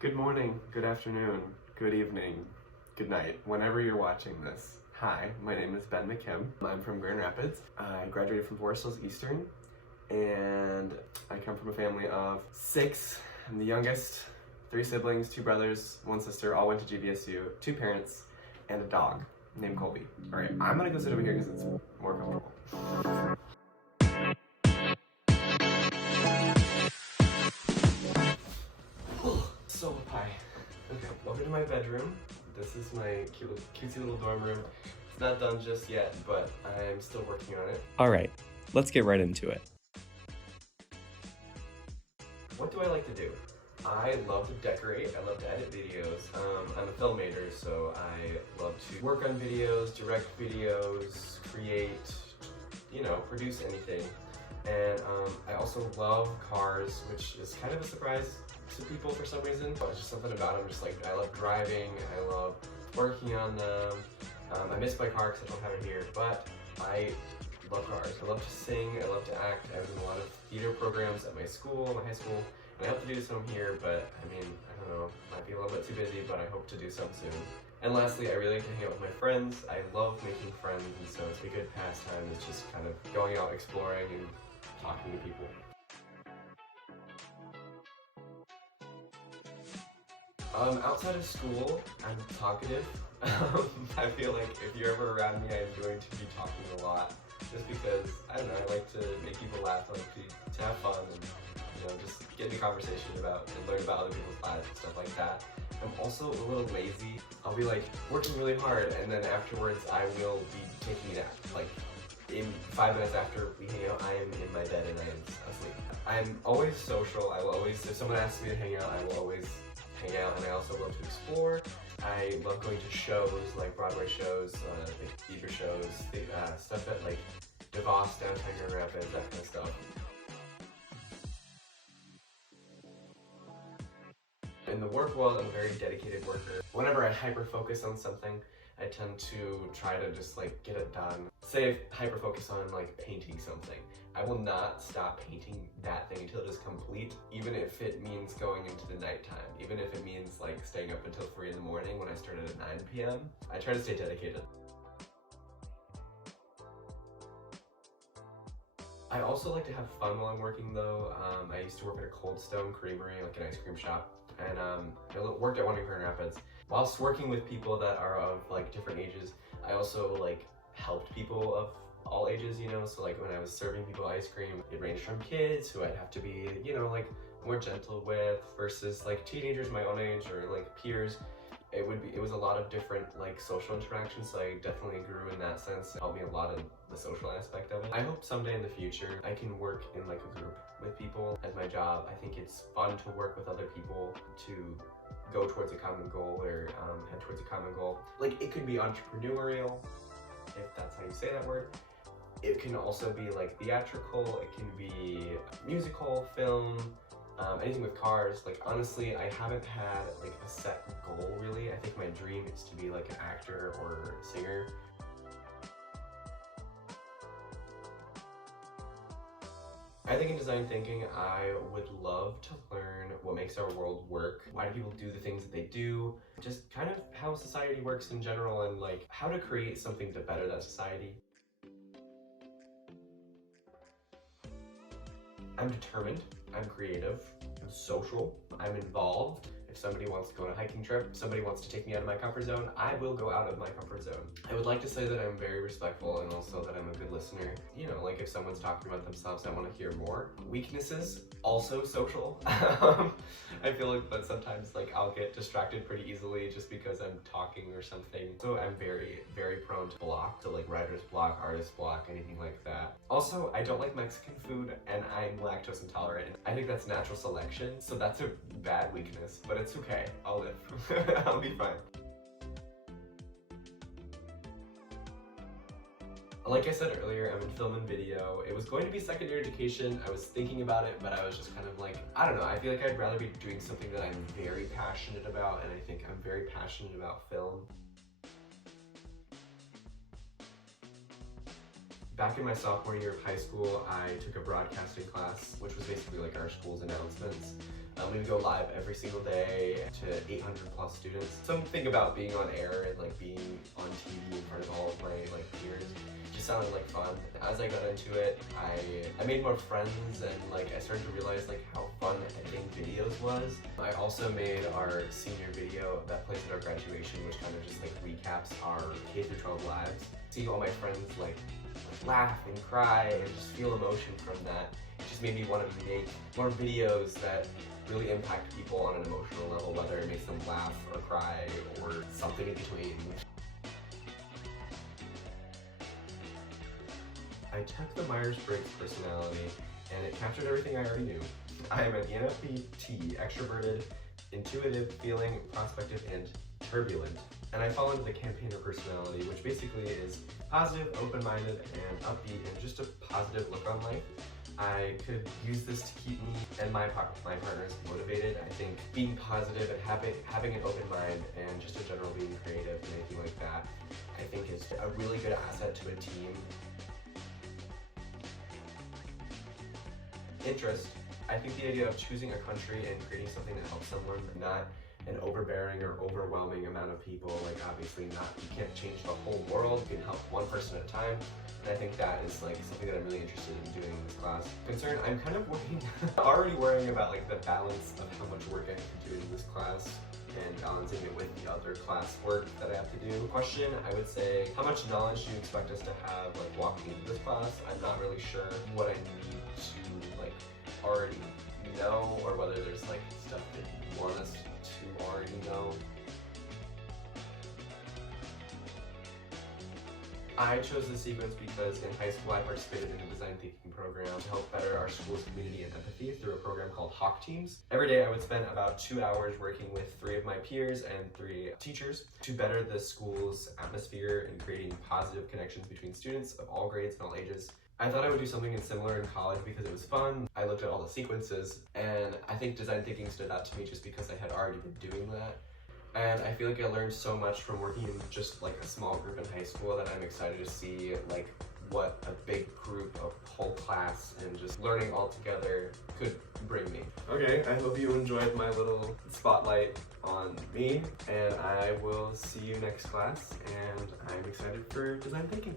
Good morning, good afternoon, good evening, good night, whenever you're watching this. Hi, my name is Ben McKim. I'm from Grand Rapids. I graduated from Forest Hills Eastern, and I come from a family of 6. I'm the youngest, 3 siblings, 2 brothers, 1 sister, all went to GVSU, 2 parents, and a dog named Colby. All right, I'm gonna go sit over here because it's more comfortable. So hi. Okay, welcome to my bedroom. This is my cutesy little dorm room. It's not done just yet, but I'm still working on it. All right, let's get right into it. What do I like to do? I love to decorate. I love to edit videos. I'm a filmmaker, so I love to work on videos, direct videos, create, produce anything. And I also love cars, which is kind of a surprise to people for some reason. It's just something about them. Just like I love driving. I love working on them. I miss my car because I don't have it here, but I love cars. I love to sing. I love to act. I was in a lot of theater programs at my school, my high school, and I hope to do some here. But I mean, I don't know. Might be a little bit too busy, but I hope to do some soon. And lastly, I really like to hang out with my friends. I love making friends, and so it's a good pastime. It's just kind of going out, exploring, and talking to people. Outside of school, I'm talkative. I feel like if you're ever around me, I'm going to be talking a lot. Just because, I don't know, I like to make people laugh, I like to have fun, and just get into conversation about and learn about other people's lives and stuff like that. I'm also a little lazy. I'll be like working really hard, and then afterwards I will be taking a nap. Like in 5 minutes after we hang out, I am in my bed and I am asleep. I'm always social. I will always, if someone asks me to hang out, I will always hang out, and I also love to explore. I love going to shows, like Broadway shows, like theater shows, stuff at like DeVos, downtown Grand Rapids, that kind of stuff. In the work world, I'm a very dedicated worker. Whenever I hyper-focus on something, I tend to try to just like get it done. Say if hyper-focus on like painting something, I will not stop painting that thing until it is complete, even if it means going into the nighttime, even if it means like staying up until 3 in the morning when I started at 9 p.m. I try to stay dedicated. I also like to have fun while I'm working though. I used to work at a Cold Stone creamery, like an ice cream shop, and I worked at one in Grand Rapids. Whilst working with people that are of like different ages, I also like helped people of all ages, so like when I was serving people ice cream, it ranged from kids who I'd have to be, like more gentle with, versus like teenagers my own age or like peers. It was a lot of different like social interactions, so I definitely grew in that sense. It helped me a lot in the social aspect of it. I hope someday in the future I can work in like a group with people as my job. I think it's fun to work with other people to go towards a common goal or head towards a common goal. Like it could be entrepreneurial, if that's how you say that word. It can also be like theatrical, it can be musical, film, anything with cars. Like honestly, I haven't had like a set goal really. I think my dream is to be like an actor or a singer. I think in design thinking, I would love to learn what makes our world work. Why do people do the things that they do? Just kind of how society works in general, and like how to create something to better that society. I'm determined, I'm creative, I'm social, I'm involved. If somebody wants to go on a hiking trip, somebody wants to take me out of my comfort zone, I will go out of my comfort zone. I would like to say that I'm very respectful and also that I'm a good listener. Like if someone's talking about themselves, I want to hear more. Weaknesses, also social. I feel like that sometimes like I'll get distracted pretty easily just because I'm talking or something. So I'm very, very prone to block, to like writer's block, artist block, anything like that. Also, I don't like Mexican food and I'm lactose intolerant. I think that's natural selection, so that's a bad weakness, but it's okay. I'll live. I'll be fine. Like I said earlier, I'm in film and video. It was going to be secondary education. I was thinking about it, but I was just kind of like, I don't know. I feel like I'd rather be doing something that I'm very passionate about, and I think I'm very passionate about film. Back in my sophomore year of high school, I took a broadcasting class, which was basically like our school's announcements. We would go live every single day to 800 plus students. Something about being on air and like being on TV in front of all of my like peers just sounded like fun. As I got into it, I made more friends and like I started to realize like how fun editing videos was. I also made our senior video that plays at our graduation, which kind of just like recaps our K through 12 lives. See all my friends like laugh and cry and just feel emotion from that. It just made me want to make more videos that really impact people on an emotional level, whether it makes them laugh or cry or something in between. I took the Myers-Briggs personality and it captured everything I already knew. I am an ENFP, extroverted, intuitive, feeling, prospective, and turbulent. And I fall into the campaigner personality, which basically is positive, open-minded, and upbeat, and just a positive look on life. I could use this to keep me and my partners motivated. I think being positive and having an open mind and just in general being creative and anything like that, I think is a really good asset to a team. Interest. I think the idea of choosing a country and creating something that helps someone, not an overbearing or overwhelming amount of people, like obviously not, you can't change the whole world, you can help one person at a time. And I think that is like something that I'm really interested in doing in this class. Concern, I'm kind of already worrying about like the balance of how much work I have to do in this class and balancing it with the other class work that I have to do. Question, I would say, how much knowledge do you expect us to have like walking into this class? I'm not really sure what I need to like already know or whether there's like stuff that you want us to already know. I chose this sequence because in high school I participated in a design thinking program to help better our school's community and empathy through a program called Hawk Teams. Every day I would spend about 2 hours working with 3 of my peers and 3 teachers to better the school's atmosphere and creating positive connections between students of all grades and all ages. I thought I would do something similar in college because it was fun. I looked at all the sequences and I think design thinking stood out to me just because I had already been doing that. And I feel like I learned so much from working in just like a small group in high school that I'm excited to see like what a big group of whole class and just learning all together could bring me. Okay, I hope you enjoyed my little spotlight on me, and I will see you next class, and I'm excited for design thinking.